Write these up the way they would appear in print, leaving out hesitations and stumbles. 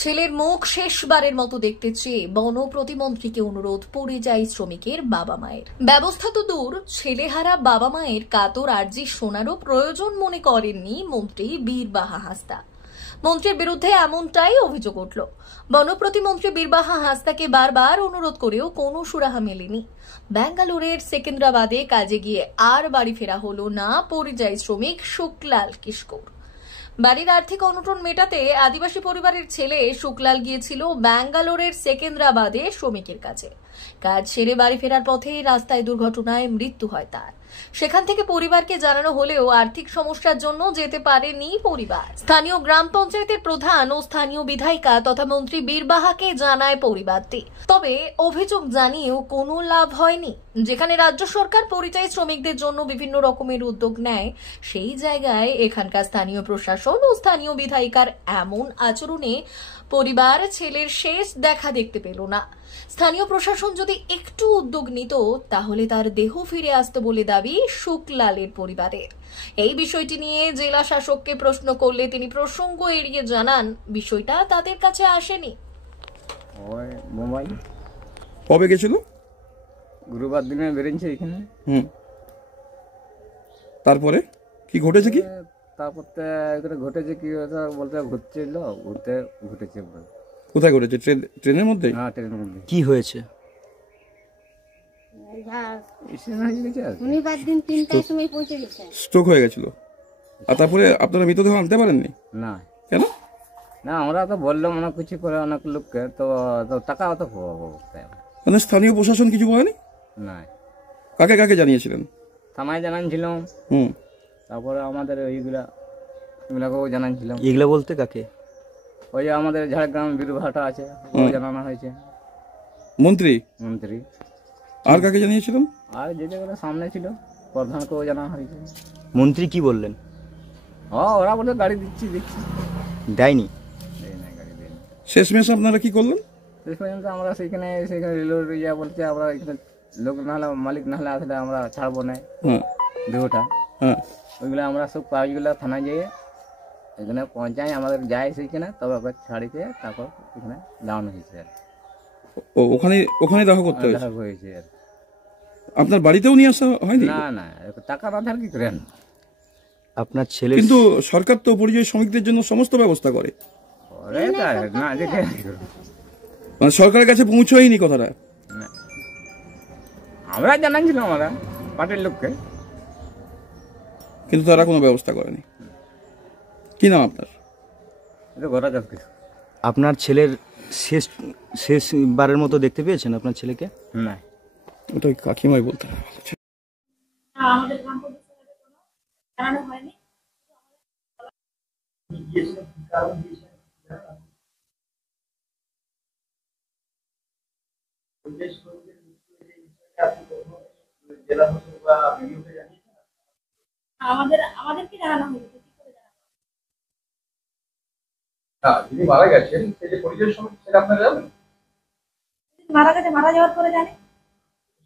ছেলের মুখ শেষবারের মতো দেখতে চেয়ে বন প্রতিমন্ত্রীকে অনুরোধ পরিযায়ী শ্রমিকের বাবা মায়ের। ব্যবস্থা তো দূর, ছেলেহারা বাবা মায়ের কাতর আর্জি শোনারও প্রয়োজন মনে করেননি মন্ত্রী বীরবাহা হাঁসদা। মন্ত্রীর বিরুদ্ধে এমনটাই অভিযোগ উঠল। বন প্রতিমন্ত্রী বীরবাহা হাঁসদাকে বারবার অনুরোধ করেও কোনো সুরাহা মেলেনি। বেঙ্গালুরের সেকেন্দ্রাবাদে কাজে গিয়ে আর বাড়ি ফেরা হলো না পরিযায়ী শ্রমিক শুক্লাল কিশোর। বাড়ির আর্থিক অনটন মেটাতে আদিবাসী পরিবারের ছেলে শুক্লাল গিয়েছিল বেঙ্গালোরের সেকেন্দ্রাবাদে শ্রমিকের কাছে। কাজ সেরে বাড়ি ফেরার পথে রাস্তায় দুর্ঘটনায় মৃত্যু হয় তার। সেখান থেকে পরিবারকে জানানো হলেও আর্থিক সমস্যার জন্য যেতে পারেনি পরিবার। স্থানীয় গ্রাম পঞ্চায়েতের প্রধান ও স্থানীয় বিধায়িকা তথা মন্ত্রী বীরবাহাকে জানায় পরিবারটি। তবে অভিযোগ জানিয়েও কোনো লাভ হয়নি। যেখানে রাজ্য সরকার পরিযায়ী শ্রমিকদের জন্য বিভিন্ন রকমের উদ্যোগ নেয়, সেই জায়গায় এখানকার স্থানীয় প্রশাসন ও স্থানীয় বিধায়িকার এমন আচরণে পরিবার ছেলের শেষ দেখা দেখতে পেল না। স্থানীয় প্রশাসন যদি একটু উদ্যোগ নিত তাহলে তার দেহ ফিরে আসতো বলে দাবি শুক্লালের পরিবারের। এই বিষয়টি নিয়ে জেলা শাসককে প্রশ্ন করলে তিনি প্রসঙ্গ এড়িয়ে জানান বিষয়টা তাদের কাছে আসেনি। কবে গেছিল? গুরুবার দিনে বেরিয়েছে এখানে। তারপরে কি ঘটেছে? কি তারপর ঘটেছে কি বলতে ঘটেছে। কোথায় ঘটেছে? ট্রেনের মধ্যে? হ্যাঁ, ট্রেনের মধ্যে। কি হয়েছে? স্ট্রোক হয়ে গেছিল। আর তারপরে আপনারা মৃতদেহ আনতে পারেননি? না। কেন? না, আমরা তো বললাম অনেক কিছু করে অনেক লোককে, তো টাকা অত মানে স্থানীয় প্রশাসন কিছু বলেনি? না। কাকে কাকে জানিয়েছিলেন? থানায় জানাচ্ছিলাম। তারপরে আমাদের এগুলাকেও জানাচ্ছিলাম। এগুলা বলতে কাকে? ওই আমাদের ঝাড়গ্রাম বীরবাহাটা আছে, ও জানানো হয়েছে। মন্ত্রী? মন্ত্রী। আর কাকে জানিয়েছিলাম? আর যে যেগুলো সামনে ছিল প্রধানকেও জানানো হয়েছে। মন্ত্রী কি বললেন? ওরা বলে গাড়ি দিচ্ছি। দেয়নি? শেষমেশ আপনারা কি করলেন? শেষ পর্যন্ত আমরা সেখানে রেলওয়ে ইয়া বলছে, আমরা এখানে লোক না হলে, মালিক না হলে আসলে আমরা ছাড়বো না দেহটা। ওইগুলো আমরা সব কাগজগুলো থানায় যেয়ে এখানে পৌঁছাই, আমাদের যায় সেইখানে, তবে ওকে ছাড়িতে তারপর এখানে দাঁড়ানো হয়েছে। ওখানে দেখা করতে হয়েছে। আপনার বাড়িতেও নিয়ে আসা হয়নি? না, টাকা না থাকলে কি করেন আপনার ছেলে? কিন্তু সরকার তো পরিযায়ী শ্রমিকদের জন্য সমস্ত ব্যবস্থা করে। মানে সরকারের কাছে পৌঁছয়নি কথাটা? আমরা জানাচ্ছিলাম আমরা পার্টির লোককে, কিন্তু তারা কোনো ব্যবস্থা করেনি। কি নাম আপনার? আপনার ছেলের শেষবারের মতো দেখতে পেয়েছেন আপনার ছেলেকে? না, ওটা কাকিমাই বলতে হবে। আমাদের গ্রাম পঞ্চায়েতে কোনো জানানো হয়নি। আমাদেরকে জানানো হয়েছে। যিনি মারা গেছেন সেই যে পরিযায়ী শ্রমিক, সেটা আপনারা জানেন? মারা গেছে, মারা যাওয়ার পরে জানি।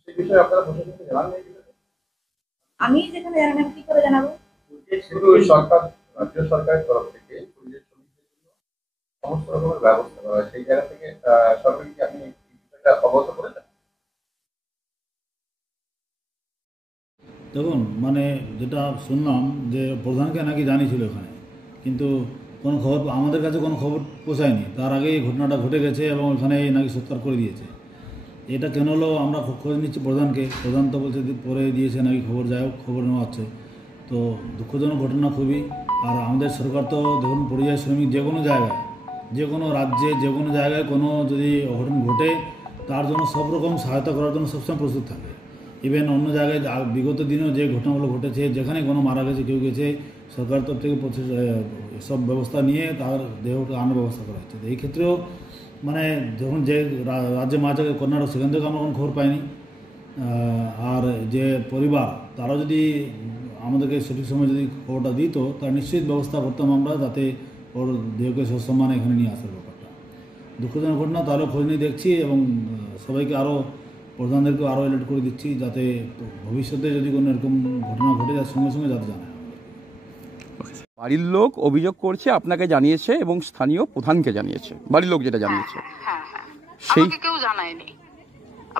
সেই বিষয়ে আপনারা প্রশাসনকে জানান? আমি যেখানে জানি না, কি করে জানাবো? শুধু সরকার, রাজ্য সরকারের তরফ থেকে পরিযায়ী শ্রমিকদের জন্য সমস্ত রকমের ব্যবস্থা করা হয়, সেই জায়গা থেকে সরকারকে আপনি বিষয়টা অবগত করেছেন? দেখুন, মানে যেটা শুনলাম যে প্রধানকে নাকি জানিয়েছিল এখানে, কিন্তু কোনো খবর আমাদের কাছে কোনো খবর পৌঁছায়নি। তার আগেই ঘটনাটা ঘটে গেছে এবং ওখানে নাকি সৎকার করে দিয়েছে। এটা কেন হলো আমরা খোঁজ নিচ্ছি প্রধানকে। প্রধান তো বলছে পরে দিয়েছে নাকি খবর, যাই হোক খবর নেওয়া হচ্ছে। তো দুঃখজনক ঘটনা খুবই। আর আমাদের সরকার তো দেখুন, পরিযায়ী শ্রমিক যে কোনো জায়গায়, যে কোনো রাজ্যে, যে কোনো জায়গায় কোনো যদি অঘটন ঘটে তার জন্য সব রকম সহায়তা করার জন্য সবসময় প্রস্তুত থাকে। ইভেন অন্য জায়গায় বিগত দিনেও যে ঘটনাগুলো ঘটেছে, যেখানে কোনো মারা গেছে, কেউ গেছে, সরকার তরফ থেকে সব ব্যবস্থা নিয়ে তার দেহটা আনার ব্যবস্থা করা হচ্ছে। এই ক্ষেত্রেও মানে যখন যে রাজ্যে মারা যায় কর্ণাটক, সেখান থেকে আমরা কোনো খবর পাইনি। আর যে পরিবার, তারা যদি আমাদেরকে সঠিক সময় যদি খবরটা দিত, তার নিশ্চিত ব্যবস্থা করতাম আমরা, যাতে ওর দেহকে সসম্মানে এখানে নিয়ে আসার ব্যাপারটা। দুঃখজনক ঘটনা, তাহলে খোঁজ নিয়ে দেখছি এবং সবাইকে আরও, প্রধানদেরকেও আরও অ্যালার্ট করে দিচ্ছি, যাতে ভবিষ্যতে যদি কোনো এরকম ঘটনা ঘটে যায় সঙ্গে সঙ্গে যাতে জানায়। বাড়ির লোক অভিযোগ করছে, আপনাকে জানিয়েছে এবং স্থানীয় প্রধানকে জানিয়েছে, বাড়ির লোক যেটা জানিয়েছে। হ্যাঁ হ্যাঁ, সেই আমাকে কেউ জানায়নি।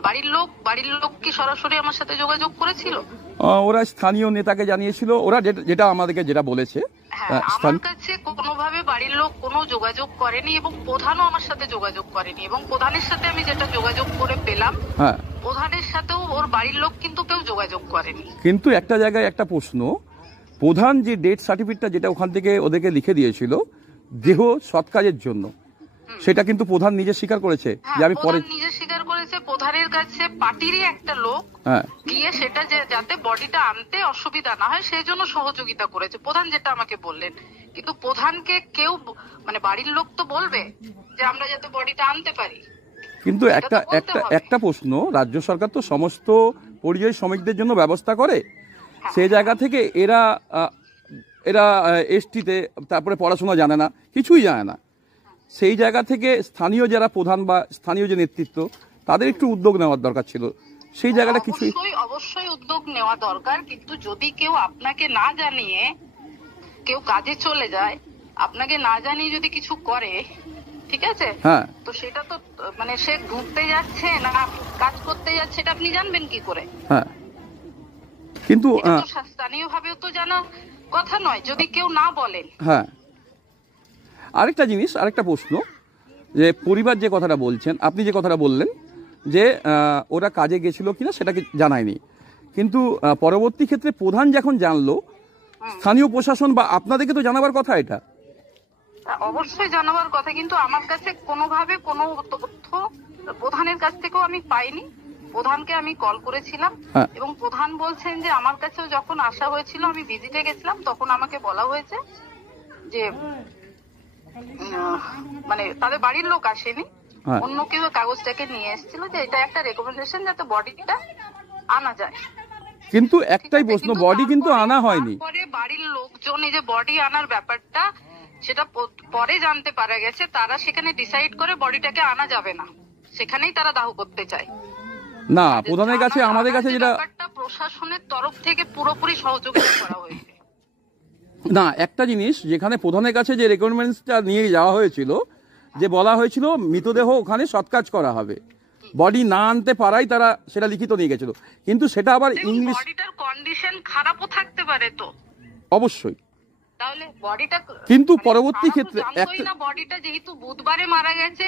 বাড়ির লোক কি সরাসরি আমার সাথে যোগাযোগ করেছিল? ওরা স্থানীয় নেতাকে জানিয়েছিল, ওরা যেটা আমাদেরকে যেটা বলেছে। হ্যাঁ, আমার কাছে কোনোভাবে বাড়ির লোক কোনো যোগাযোগ করেনি এবং প্রধানও আমার সাথে যোগাযোগ করেনি, এবং প্রধানের সাথে আমি যেটা যোগাযোগ করে পেলাম, হ্যাঁ, প্রধানের সাথেও ওর বাড়ির লোক কিন্তু কেউ যোগাযোগ করেনি। কিন্তু একটা জায়গায় একটা প্রশ্ন, প্রধান যে ডেথ সার্টিফিকেটটা যেটা ওখান থেকে ওদেরকে লিখে দিয়েছিল দেহ সৎ কাজের জন্য, সেটা কিন্তু প্রধান নিজে স্বীকার করেছে যে আমি পরে নিজে স্বীকার করেছে। প্রধানের কাছে পার্টিরই একটা লোক গিয়ে সেটা যাতে বডিটা আনতে অসুবিধা না হয় সেই জন্য সহযোগিতা করেছে, প্রধান যেটা আমাকে বললেন। কিন্তু প্রধানকে কেউ মানে বাড়ির লোক তো বলবে যে আমরা যাতে বডিটা আনতে পারি। কিন্তু একটা প্রশ্ন, রাজ্য সরকার তো সমস্ত পরিযায়ী শ্রমিকদের জন্য ব্যবস্থা করে, সেই জায়গা থেকে এরা এসটিতে তারপরে পড়াশোনা জানে না, কিছুই জানে না, সেই জায়গা থেকে স্থানীয় যারা প্রধান বা স্থানীয় যে নেতৃত্ব তাদের একটু উদ্যোগ নেওয়ার দরকার ছিল, সেই জায়গাটা কিছুই। অবশ্যই উদ্যোগ নেওয়া দরকার, কিন্তু যদি কেউ আপনাকে না জানিয়ে কেউ কাজে চলে যায়, আপনাকে না জানিয়ে যদি কিছু করে, ঠিক আছে, হ্যাঁ, তো সেটা তো মানে সে ঘুরতে যাচ্ছে না কাজ করতে যাচ্ছে সেটা আপনি জানবেন কি করে? হ্যাঁ, কিন্তু স্থানীয় ভাবেও তো জানা কথা নয় যদি কেউ না বলেন। হ্যাঁ, আরেকটা জিনিস, আরেকটা প্রশ্ন, যে পরিবার যে কথাটা বলছেন, আপনি যে কথাটা বললেন যে ওরা কাজে গেছিল কিনা সেটাকে জানায়নি, কিন্তু পরবর্তী ক্ষেত্রে প্রধান যখন জানলো, স্থানীয় প্রশাসন বা আপনাদেরকে তো জানাবার কথা, এটা অবশ্যই জানাবার কথা, কিন্তু আমার কাছে কোনোভাবে কোনো তথ্য প্রধানের কাছ থেকেও আমি পাইনি। প্রধানকে আমি কল করেছিলাম এবং প্রধান বলছেন যে আমার কাছেও যখন আসা হয়েছিল, আমি ভিজিটে গেছিলাম, তখন আমাকে বলা হয়েছে যে মানে তাদের বাড়ির লোক আসেনি, অন্য কেউ কাগজটাকে নিয়ে এসেছিল যে এটা একটা রেকমেন্ডেশন যাতে বডিটা আনা যায়। কিন্তু একটাই প্রশ্ন, বডি কিন্তু আনা হয়নি। পরে বাড়ির লোকজন এই যে বডি আনার ব্যাপারটা সেটা পরে জানতে পারা গেছে, তারা সেখানে ডিসাইড করে বডিটাকে আনা যাবে না, সেখানেই তারা দাহ করতে চায় না। প্রধানের কাছে আমাদের কাছে যেটা প্রশাসনের তরফ থেকে পুরোপুরি সহযোগিতা করা হয়েছে। না, একটা জিনিস, যেখানে প্রধানের কাছে যে রেকমেন্ডেশনটা নিয়ে যাওয়া হয়েছিল, যে বলা হয়েছিল মৃতদেহ ওখানে সৎকাজ করা হবে, বডি না আনতে পারাই তারা সেটা লিখিত নিয়ে গেছিল, কিন্তু সেটা আবার ইংলিশ, বডিটার কন্ডিশন খারাপও থাকতে পারে তো অবশ্যই, তাহলে বডিটা কিন্তু পরবর্তী ক্ষেত্রে বডিটা যেহেতু বুধবারে মারা গেছে,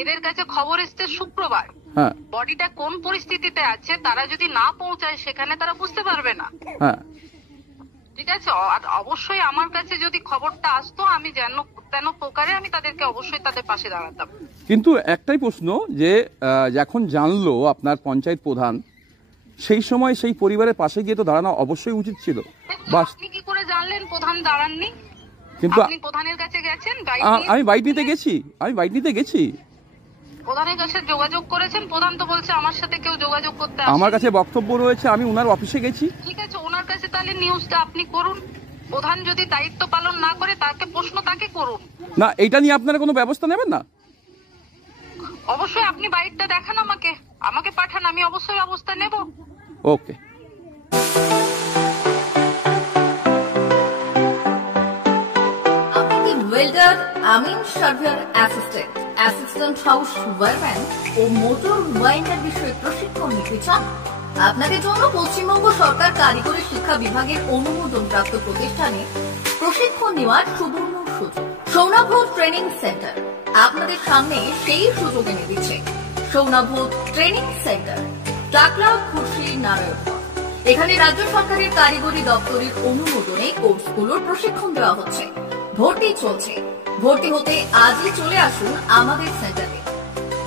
এদের কাছে খবর এসছে শুক্রবার, হ্যাঁ, বডিটা কোন পরিস্থিতিতে আছে তারা যদি না পৌঁছায় সেখানে তারা বুঝতে পারবে না, হ্যাঁ, ঠিক আছে। অবশ্যই আমার কাছে যদি খবরটা আসতো, আমি যেন প্রকারে আমি তাদেরকে অবশ্যই তাদের পাশে দাঁড়াতাম। কিন্তু একটাই প্রশ্ন, যে যখন জানলো আপনার পঞ্চায়েত প্রধান, সেই সময় সেই পরিবারের পাশে গিয়ে তো দাঁড়ানো অবশ্যই উচিত ছিল। আপনি কি করে জানলেন প্রধান দাঁড়াননি? কিন্তু আপনি প্রধানের কাছে গেছেন? আমি বাইট নিতে গেছি, প্রধানের কাছে যোগাযোগ করেছেন? প্রধান তো বলছে আমার সাথে কেউ যোগাযোগ করতে আসেনি। আমার কাছে বক্তব্য রয়েছে, আমি ওনার অফিসে গেছি। ঠিক আছে, ওনার কাছে তাহলে নিউজটা আপনি করুন। প্রধান যদি দায়িত্ব পালন না করে তাকে প্রশ্ন তাকে করুন না। এটা নিয়ে আপনারা কোনো ব্যবস্থা নেবেন না? অবশ্যই আপনি বাইটটা দেখান আমাকে পাঠান, আমি অবশ্যই ব্যবস্থা নেব। ওকে। আপনি কি ওয়েল্ডার, আমিন সার্ভেয়ার অ্যাসিস্ট্যান্ট হাউস ওয়ারম্যান ও মোটর ওয়াইন্ডার বিষয়ে প্রশিক্ষণ নিতে চান? আপনাদের জন্য পশ্চিমবঙ্গ সরকার কারিগরি শিক্ষা বিভাগের অনুমোদনপ্রাপ্ত প্রতিষ্ঠানে প্রশিক্ষণ নেওয়ার সুবর্ণ সুযোগ। সৌনাভ ট্রেনিং সেন্টার আপনাদের সামনে সেই সুযোগ এনে দিচ্ছে। সৌনাভ ট্রেনিং সেন্টার, টাকলা, খুশি, নারায়ণগঞ্জ। এখানে রাজ্য সরকারের কারিগরি দপ্তরের অনুমোদনে কোর্সগুলোর প্রশিক্ষণ দেওয়া হচ্ছে। ভর্তি চলছে। ভর্তি হতে আজই চলে আসুন আমাদের সেন্টারে।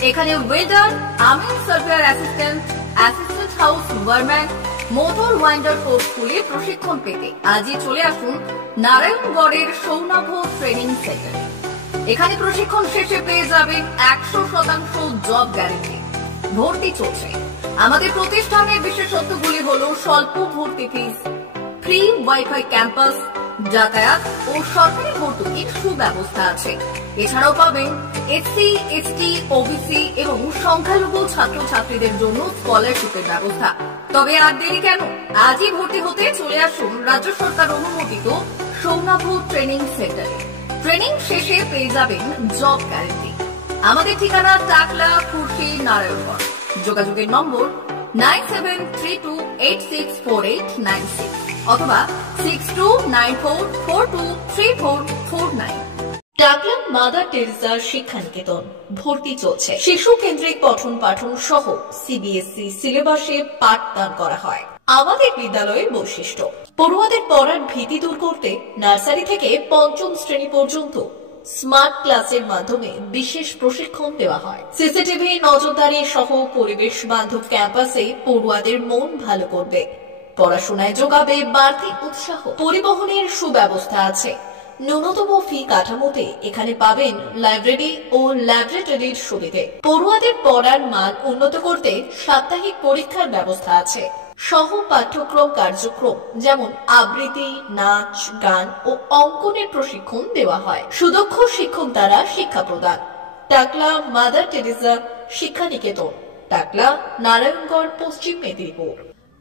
এখানে ওয়েল্ডার, আমিন surveyor assistant house wireman, motor winder কোর্সগুলির প্রশিক্ষণ পেতে আজই চলে আসুন নারায়ণগড়ের সৌনাভ ট্রেনিং সেন্টারে। এখানে প্রশিক্ষণ শেষে পেয়ে যাবেন 100% জব গ্যারেন্টি। ভর্তি চলছে। আমাদের প্রতিষ্ঠানের বিশেষত্বগুলি হলো স্বল্প ভর্তি ফিস, ফ্রি ওয়াইফাই ক্যাম্পাস, যাতায়াত ও সরকারি ভর্তুকির সুব্যবস্থা আছে। এছাড়াও পাবেন এসসি, এসটি, ওবিসি এবং সংখ্যালঘু ছাত্রছাত্রীদের জন্য স্কলারশিপের ব্যবস্থা। তবে আর দেরি কেন, আজই ভর্তি হতে চলে আসুন রাজ্য সরকার অনুমোদিত সৌনাভু ট্রেনিং সেন্টারে। ট্রেনিং শেষে পেয়ে যাবেন জব গ্যারান্টি। আমাদের ঠিকানা টাকলা, খুরশি, নারায়ণগঞ্জ। যোগাযোগের নম্বর 9732864896 অথবা 6294423449। টাকলা মাদার টেরেসা শিক্ষানিকেতন ভর্তি চলছে। শিশু কেন্দ্রিক পঠন পাঠন সহ সিবিএসই সিলেবাসে পাঠদান করা হয়। আমাদের বিদ্যালয়ের বৈশিষ্ট্য: পড়ুয়াদের পড়ার ভীতি দূর করতে নার্সারি থেকে পঞ্চম শ্রেণী পর্যন্ত স্মার্ট ক্লাসের মাধ্যমে বিশেষ প্রশিক্ষণ দেওয়া হয়। সিসিটিভি নজরদারি সহ পরিবেশ বান্ধব ক্যাম্পাসে পড়ুয়াদের মন ভালো করবে, পড়াশোনায় যোগাবে বাড়তি উৎসাহ। পরিবহনের সুব্যবস্থা আছে। ন্যূনতম ফি কাঠামোতে এখানে পাবেন লাইব্রেরি ও ল্যাবরেটরির সুবিধে। পড়ুয়াদের পড়ার মান উন্নত করতে সাপ্তাহিক পরীক্ষার ব্যবস্থা আছে। সহ পাঠ্যক্রম কার্যক্রম যেমন আবৃত্তি, নাচ, গান ও অঙ্কনের প্রশিক্ষণ দেওয়া হয়। সুদক্ষ শিক্ষক দ্বারা শিক্ষা প্রদান। টাকলা মাদার টেরেসা শিক্ষানিকেতন, টাকলা, নারায়ণগড়, পশ্চিম মেদিনীপুর।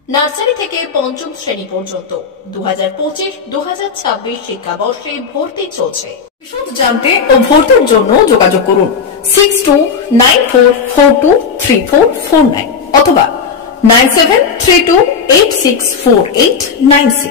নার্সারি থেকে পঞ্চম শ্রেণী পর্যন্ত 2025-2026 শিক্ষাবর্ষে ভর্তি চলছে। বিশদ জানতে ও ভর্তির জন্য যোগাযোগ করুন 6294423449 অথবা 9732864896।